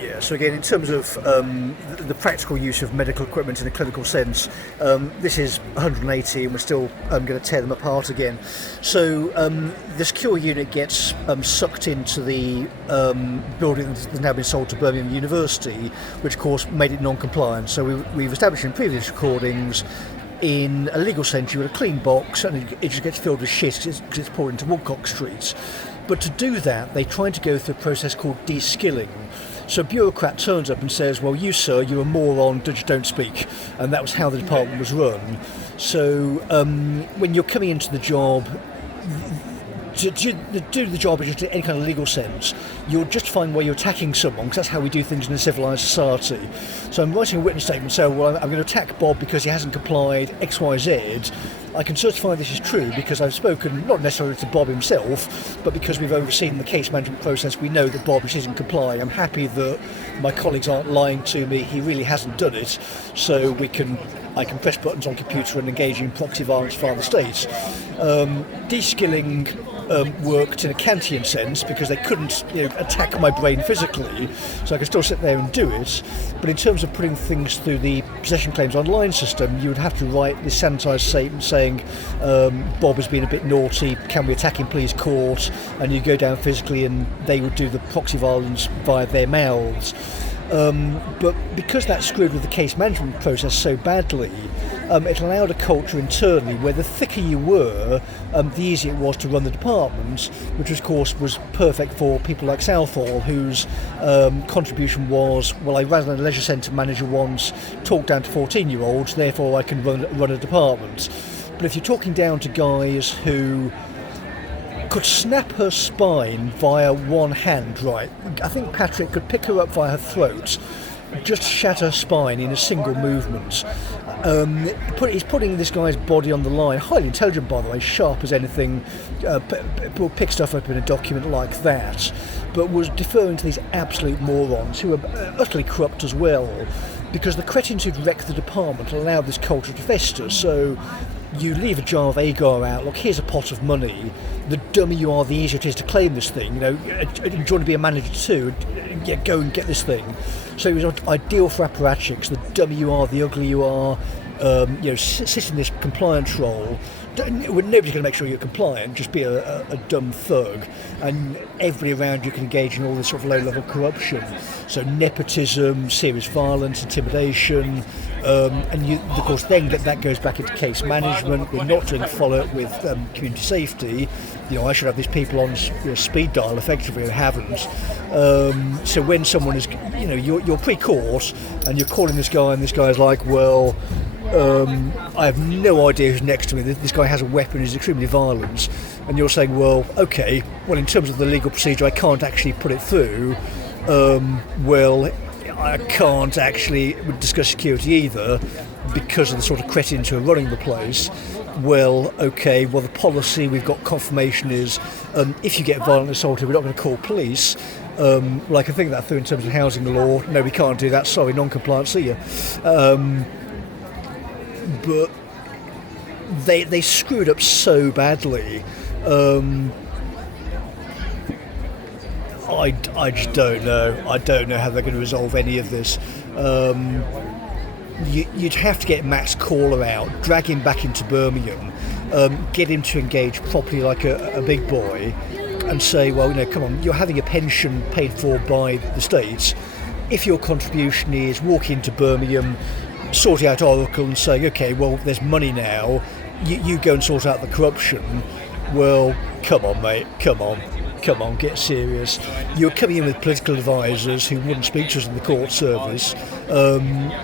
Yeah, so again, in terms of the practical use of medical equipment in a clinical sense, this is 180 and we're still going to tear them apart again. So the secure unit gets sucked into the building that's now been sold to Birmingham University, which of course made it non-compliant. So we've established in previous recordings, in a legal sense, you have a clean box and it just gets filled with shit because it's poured into Woodcock Street. But to do that, they tried to go through a process called de-skilling. So a bureaucrat turns up and says, well, you, sir, you're a moron, just don't speak. And that was how the department was run. So when you're coming into the job, to do the job in just any kind of legal sense, you're justifying why you're attacking someone, because that's how we do things in a civilised society. So I'm writing a witness statement saying, well, I'm going to attack Bob because he hasn't complied X, Y, Z. I can certify this is true because I've spoken not necessarily to Bob himself, but because we've overseen the case management process, we know that Bob doesn't comply. I'm happy that my colleagues aren't lying to me. He really hasn't done it, so I can press buttons on computer and engage in proxy violence via the state. De-skilling worked in a Kantian sense because they couldn't attack my brain physically, so I could still sit there and do it. But in terms of putting things through the possession claims online system, you would have to write this sanitised statement saying Bob has been a bit naughty, can we attack him please court, and you go down physically and they would do the proxy violence via their mouths. But because that screwed with the case management process so badly, it allowed a culture internally where the thicker you were, the easier it was to run the department, which of course was perfect for people like Southall, whose contribution was, well, I ran a leisure centre manager once, talked down to 14-year-olds, therefore I can run a department. But if you're talking down to guys who could snap her spine via one hand, right? I think Patrick could pick her up via her throat, just shatter her spine in a single movement. He's putting this guy's body on the line, highly intelligent by the way, sharp as anything, pick stuff up in a document like that, but was deferring to these absolute morons who are utterly corrupt as well, because the cretins who'd wrecked the department allowed this culture to fester. So you leave a jar of agar out, look, here's a pot of money, the dumber you are, the easier it is to claim this thing, do you want to be a manager too? Yeah, go and get this thing. So it was ideal for apparatchiks. The dumber you are, the uglier you are, sit in this compliance role. Nobody's going to make sure you're compliant, just be a dumb thug, and everybody around you can engage in all this sort of low-level corruption. So nepotism, serious violence, intimidation, and you, of course, then that goes back into case management. We're not doing follow-up with community safety. I should have these people on speed dial effectively, and haven't. So when someone is, you're pre-court and you're calling this guy, and this guy's like, well, I have no idea who's next to me. This guy has a weapon, he's extremely violent. And you're saying, well, okay, well, in terms of the legal procedure, I can't actually put it through. Well, I can't actually discuss security either because of the sort of cretins who are running the place. Well, okay, well, the policy we've got confirmation is if you get violently assaulted, we're not going to call police. Well, I can think that through in terms of housing law. No, we can't do that. Sorry, non-compliant, see you. But they screwed up so badly. I just don't know. I don't know how they're going to resolve any of this. You'd have to get Max Caller out, drag him back into Birmingham, get him to engage properly like a big boy, and say, well, come on, you're having a pension paid for by the state. If your contribution is walking into Birmingham, sorting out Oracle and saying, okay, well, there's money now, you go and sort out the corruption. Well, come on, mate, come on, get serious. You're coming in with political advisors who wouldn't speak to us in the court service.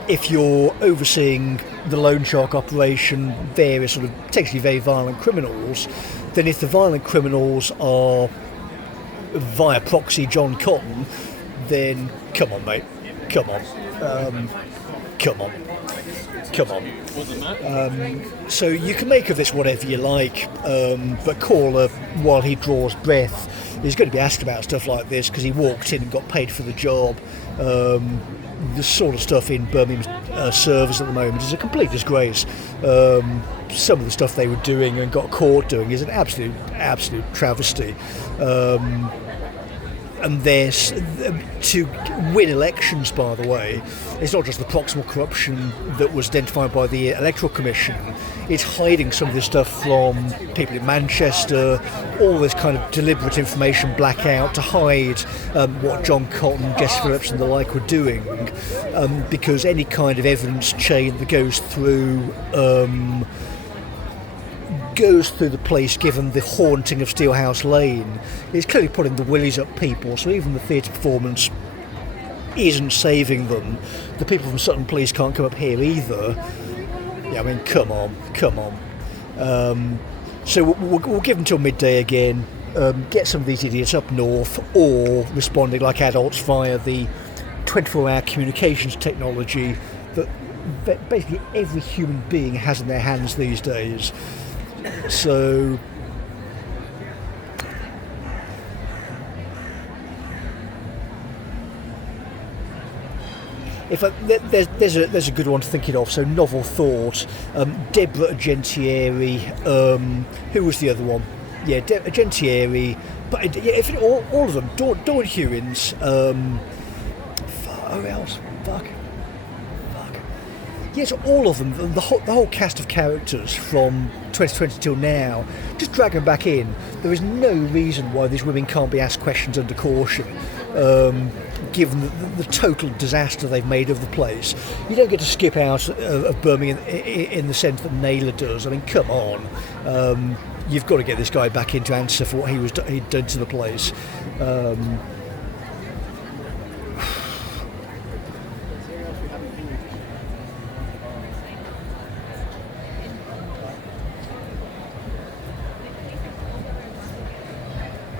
If you're overseeing the loan shark operation, various sort of potentially very violent criminals, then if the violent criminals are via proxy John Carton, then come on, mate, come on. So you can make of this whatever you like, but Caller, while he draws breath, is going to be asked about stuff like this because he walked in and got paid for the job. The sort of stuff in Birmingham servers at the moment is a complete disgrace. Some of the stuff they were doing and got caught doing is an absolute travesty. and there's to win elections, by the way, it's not just the proximal corruption that was identified by the Electoral Commission. It's hiding some of this stuff from people in Manchester, all this kind of deliberate information blackout to hide what John Carton, Jess Phillips and the like were doing, because any kind of evidence chain that goes through the police, given the haunting of Steelhouse Lane, is clearly putting the willies up people. So even the theatre performance isn't saving them. The people from Sutton Police can't come up here either. Yeah, I mean, come on. So we'll give them till midday again, get some of these idiots up north, or responding like adults via the 24-hour communications technology that basically every human being has in their hands these days. So there's a good one to think of. So Novel Thought, Deborah Agentieri, who was the other one? Yeah, Agentieri, but if all of them, Dawn Hewins, who else? Fuck. Yes, all of them, the whole cast of characters from 2020 till now, just drag them back in. There is no reason why these women can't be asked questions under caution, given the total disaster they've made of the place. You don't get to skip out of Birmingham in the sense that Naylor does. I mean, come on. You've got to get this guy back in to answer for what he'd done to the place.